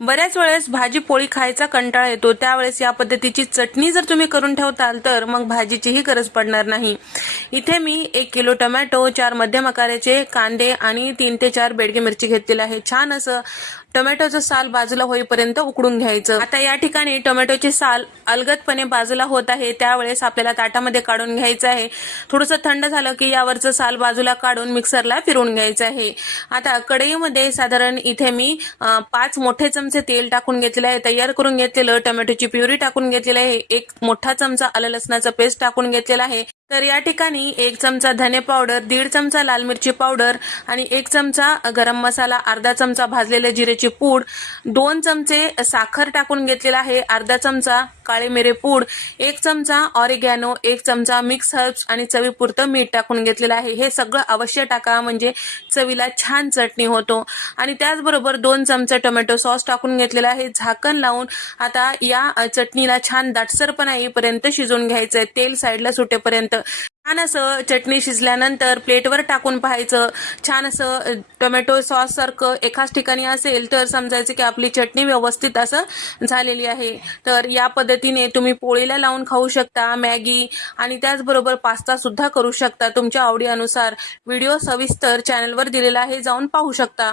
बऱ्याच वेळेस भाजी पोळी खायचा कंटाळा येतो. त्यावेळेस या पद्धतीची चटणी जर तुम्ही करून ठेवताल तर मग भाजीचीही गरज पडणार नाही. इथे मी एक किलो टोमॅटो चार मध्यम आकाराचे कांदे आणि तीन ते चार बेडगी मिरची घेतलेली आहे. छान असं टोमॅटोचं साल बाजूला होईपर्यंत उकडून घ्यायचं. आता या ठिकाणी टोमॅटोची साल अलगदपणे बाजूला होत आहे. त्यावेळेस आपल्याला ताटामध्ये काढून घ्यायचं आहे. थोडंसं थंड झालं की यावरचं साल बाजूला काढून मिक्सरला फिरवून घ्यायचं आहे. आता कढईमध्ये साधारण इथे मी पाच मोठे चमचे तेल टाकून घेतलेलं आहे. तयार करून घेतलेलं टोमॅटोची प्युरी टाकून घेतलेली आहे. एक मोठा चमचा आलं लसणाचा पेस्ट टाकून घेतलेला आहे. तर या ठिकाणी एक चमचा धने पावडर दीड चमचा लाल मिरची पावडर आणि एक चमचा गरम मसाला अर्धा चमचा भाजलेले जिरेची पूड दोन चमचे साखर टाकून घेतलेला आहे अर्धा चमचा काळे मिरे पूड एक चमचा ऑरिगॅनो एक चमचा मिक्स हर्ब्स आणि चवीपुरतं मीठ टाकून घेतलेलं आहे. हे सगळं अवश्य टाका म्हणजे चवीला छान चटणी होतो. आणि त्याचबरोबर दोन चमचा टोमॅटो सॉस टाकून घेतलेला आहे. झाकण लावून आता या चटणीला छान दाटसरपणा येईपर्यंत शिजवून घ्यायचं आहे तेल साईडला सुटेपर्यंत. छान असं चटणी शिजल्यानंतर प्लेटवर टाकून पाहायचं. छान असं टोमॅटो सॉस सारखं एकाच ठिकाणी असेल तर समजायचं की आपली चटणी व्यवस्थित असं झालेली आहे. तर या पद्धतीने तुम्ही पोळीला लावून खाऊ शकता मॅगी आणि त्याचबरोबर पास्ता सुद्धा करू शकता. तुमच्या आवडीनुसार. व्हिडिओ सविस्तर चॅनलवर दिलेला आहे जाऊन पाहू शकता.